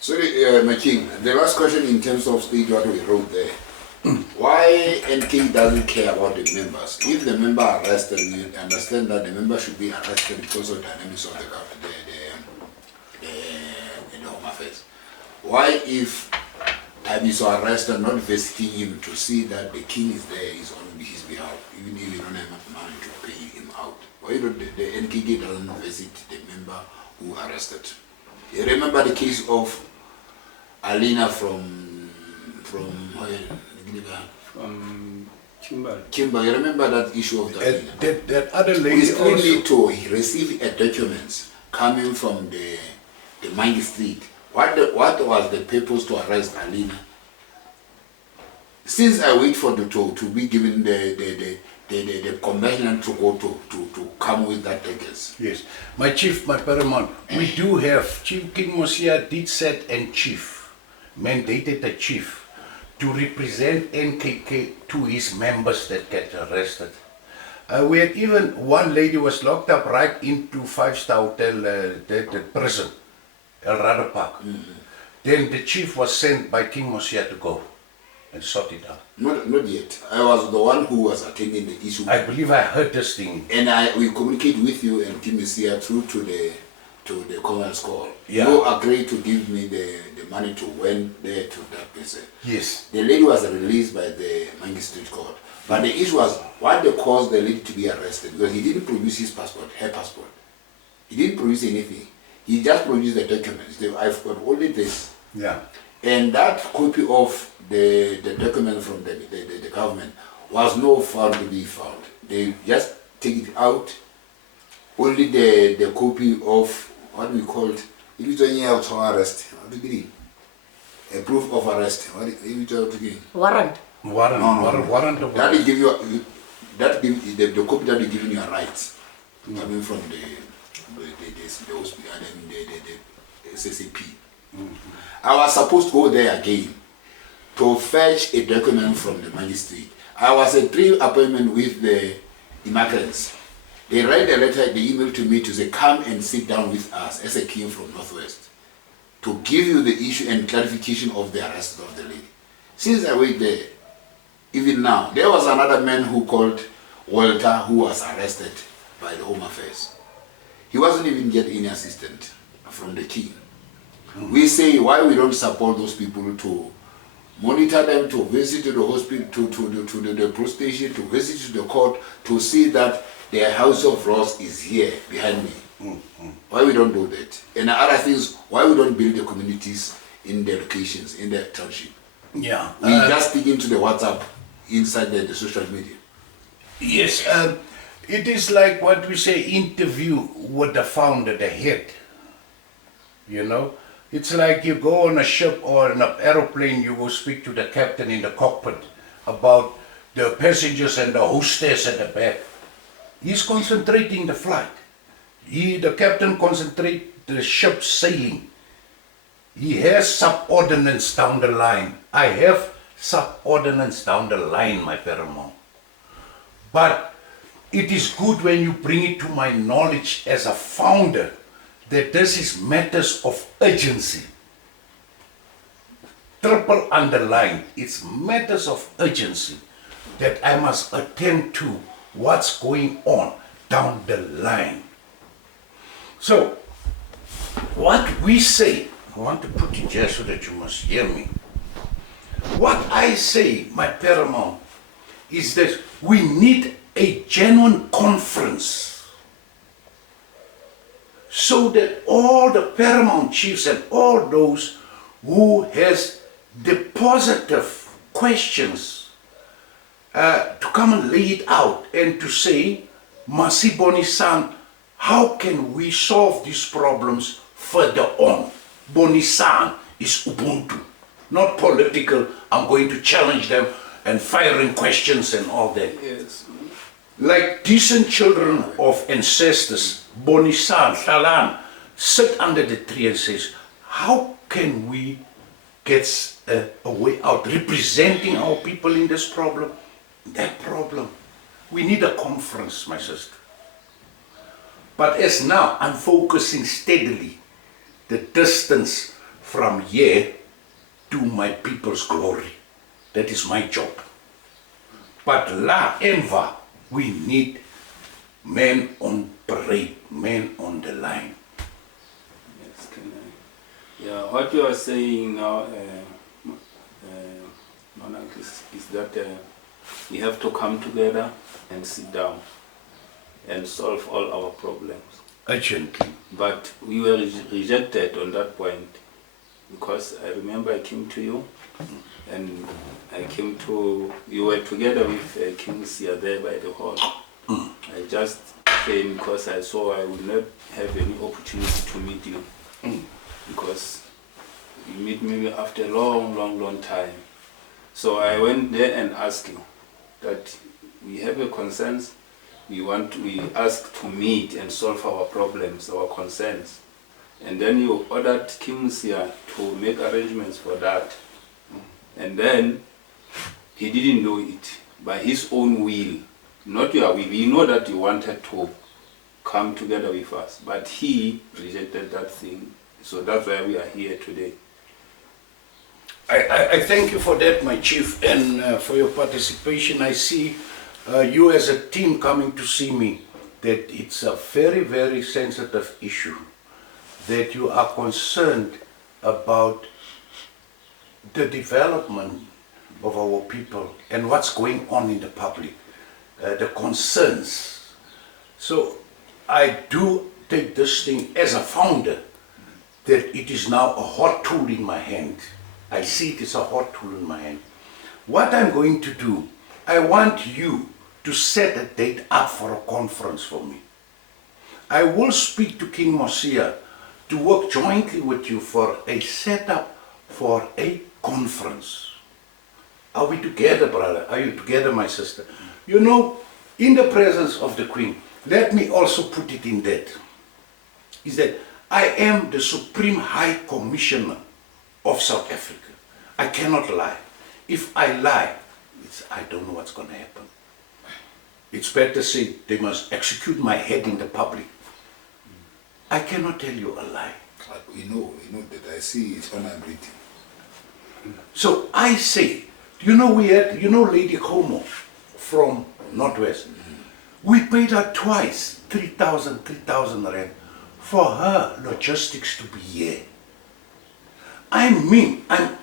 Sorry, my king, the last question in terms of state what we wrote there. Why NK doesn't care about the members? If the member are arrested, we understand that the member should be arrested because of the dynamics of the Home Affairs. Why if time is arrested, not visiting him to see that the king is there, is on his behalf, even if you don't have money to pay him out? Why don't the NKK doesn't visit the member who arrested? You remember the case of Alina from Kimber. You remember that issue of that? That other lady also. He received a documents coming from the magistrate. What was the purpose to arrest Alina? Since I wait for to be given the convention to go to come with that tickets. Yes, my chief, my paramount, we do have Chief King Mosia did set and chief mandated the chief to represent NKK to his members that get arrested. We had even one lady was locked up right into 5-star hotel, the prison, El Rada Park. Then the chief was sent by King Mosia to go and sort it out. Not yet. I was the one who was attending the issue. I believe I heard this thing. And we communicate with you and King Mosia through to the conference call. Yeah. You agreed to give me the money to went there to that person. Yes. The lady was released by the magistrate court. But the issue was what caused the lady to be arrested, because he didn't produce his passport, her passport. He didn't produce anything. He just produced the documents. I've got only this. Yeah. And that copy of the document from the government was not found to be found. They just take it out. Only the copy of what we called it was a year of arrest. What do you a proof of arrest. What do you Warrant. Warrant. No. Warrant of that will give you the copy that will give you your rights coming from the hospital and the SSAP. I was supposed to go there again to fetch a document from the magistrate. I was a pre-appointment with the immigrants. They write a letter, they email to me to say, come and sit down with us as a king from Northwest to give you the issue and clarification of the arrest of the lady. Since I wait there, even now, there was another man who called Walter who was arrested by the Home Affairs. He wasn't even getting any assistance from the king. We say why we don't support those people to monitor them, to visit to the hospital, to the police station, to visit to the court, to see that their house of laws is here behind me. Why we don't do that? And other things, why we don't build the communities in the locations, in the township? Yeah. We just dig into the WhatsApp inside the social media. Yes, it is like what we say, interview with the founder, the head. You know, it's like you go on a ship or in an aeroplane, you go speak to the captain in the cockpit about the passengers and the hostess at the back. He's concentrating the flight. The captain concentrates the ship sailing. He has subordinates down the line. I have subordinates down the line, my paramount. But it is good when you bring it to my knowledge as a founder that this is matters of urgency. Triple underline, it's matters of urgency that I must attend to what's going on down the line. So, what we say, I want to put it here so that you must hear me. What I say, my paramount, is that we need a genuine conference so that all the paramount chiefs and all those who has the positive questions to come and lay it out and to say, Masiboni-san, how can we solve these problems further on? Boni-san is Ubuntu, not political. I'm going to challenge them and firing questions and all that. Yes. Like decent children of ancestors, Boni-san, Salan, sit under the tree and says, how can we get a way out, representing our people in this problem, that problem? We need a conference, my sister. But as now, I'm focusing steadily the distance from here to my people's glory. That is my job. But la enva, we need men on parade, men on the line. Yes, yeah, what you are saying now, Monarch, is that we have to come together and sit down and solve all our problems. Urgently. But we were rejected on that point because I remember I came to you and you were together with King Sia there by the hall. I just came because I saw I would not have any opportunity to meet you because you meet me after a long time. So I went there and asked you that we have a consensus. We ask to meet and solve our problems, our concerns. And then you ordered King Sia to make arrangements for that. And then he didn't do it by his own will, not your will. We know that he wanted to come together with us, but he rejected that thing. So that's why we are here today. I thank you for that, my chief, and for your participation. I see you as a team coming to see me, that it's a very, very sensitive issue, that you are concerned about the development of our people and what's going on in the public, the concerns. So I do take this thing as a founder, that it is now a hot tool in my hand. I see it as a hot tool in my hand. What I'm going to do, I want you to set a date up for a conference for me. I will speak to King Mosia to work jointly with you for a setup for a conference. Are we together, brother? Are you together, my sister? You know, in the presence of the Queen, let me also put it in that, is that I am the Supreme High Commissioner of South Africa. I cannot lie. If I lie, I don't know what's going to happen. It's better to say they must execute my head in the public. I cannot tell you a lie. We know that. I see it's on I'm reading. So I say, we had, Lady Homo from Northwest. We paid her twice, 3,000 rand for her logistics to be here. I'm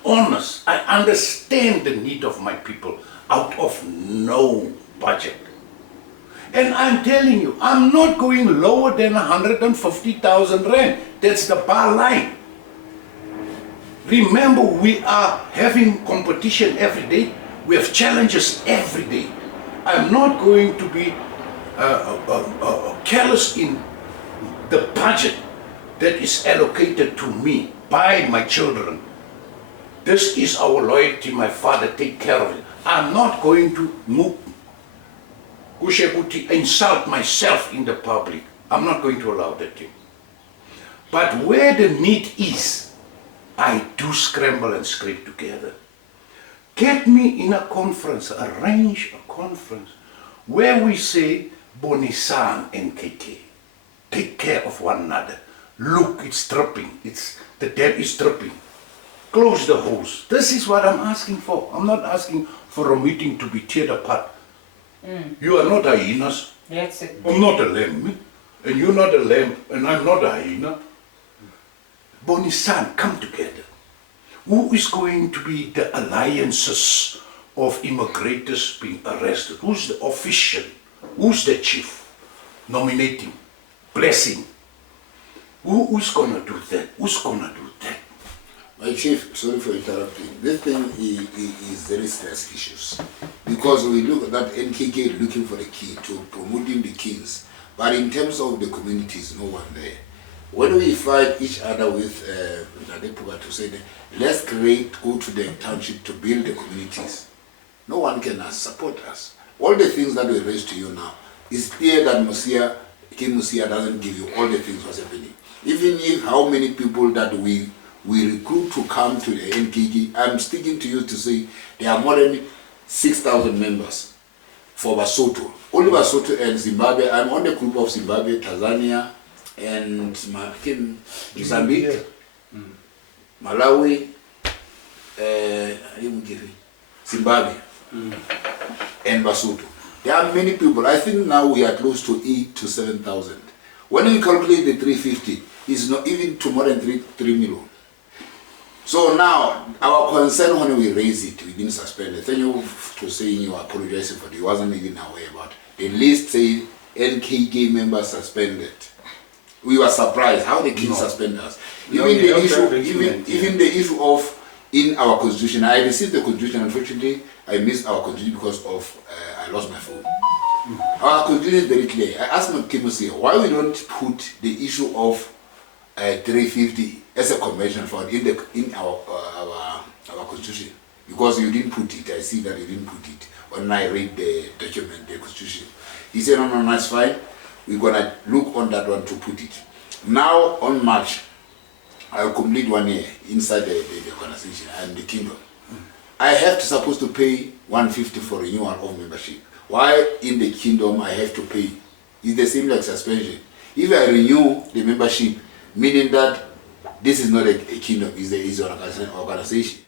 honest. I understand the need of my people out of no budget. And I'm telling you, I'm not going lower than 150,000 rand. That's the bar line. Remember, we are having competition every day. We have challenges every day. I'm not going to be careless in the budget that is allocated to me by my children. This is our loyalty, my father, take care of it. I'm not going to insult myself in the public. I'm not going to allow that thing. But where the need is, I do scramble and scrape together. Get me in a conference, arrange a conference where we say, Bonisan NKK, take care of one another. Look, it's dripping. The dam is dripping. Close the hose. This is what I'm asking for. I'm not asking for a meeting to be teared apart. You are not hyenas. That's it. I'm not a lamb. And you're not a lamb. And I'm not a hyena. Bonisan, come together. Who is going to be the alliances of immigrators being arrested? Who's the official? Who's the chief? Nominating, blessing. Who's going to do that? Who's going to do that? My chief, sorry for interrupting. This thing is very stress issues. Because we look at that NKK looking for the key to promoting the kings. But in terms of the communities, no one there. When we fight each other with Nadepuga to say, let's go to the township to build the communities. No one can support us. All the things that we raise to you now, it's clear that King Mosia doesn't give you all the things what's happening. Even if how many people that we recruit to come to the NKK, I'm speaking to you to say there are more than 6,000 members for Basotho. Only Basotho and Zimbabwe. I'm on the group of Zimbabwe, Tanzania, and Mozambique. Malawi, Zimbabwe, and Lesotho. There are many people. I think now we are close to 8 to 7,000. When we calculate the 350, it's not even to more than 3 million. So now, our concern when we raise it, we've been suspended. Thank you for saying you are apologizing for it. You wasn't even aware about it. The list say NKK members suspended. We were surprised how they can suspend us. Even the issue of in our constitution. I received the constitution. Unfortunately, I missed our constitution because of I lost my phone. Our constitution is very clear. I asked my Kimusi why we don't put the issue of 350 as a convention fund in our constitution, because you didn't put it. I see that you didn't put it when I read the document, the constitution. He said, no, that's fine. We're gonna look on that one to put it. Now on March, I'll complete 1 year inside the organization and the kingdom. I have to supposed to pay 150 for renewal of membership. Why in the kingdom I have to pay? It's the same like suspension. If I renew the membership, meaning that this is not a kingdom, it's an organization.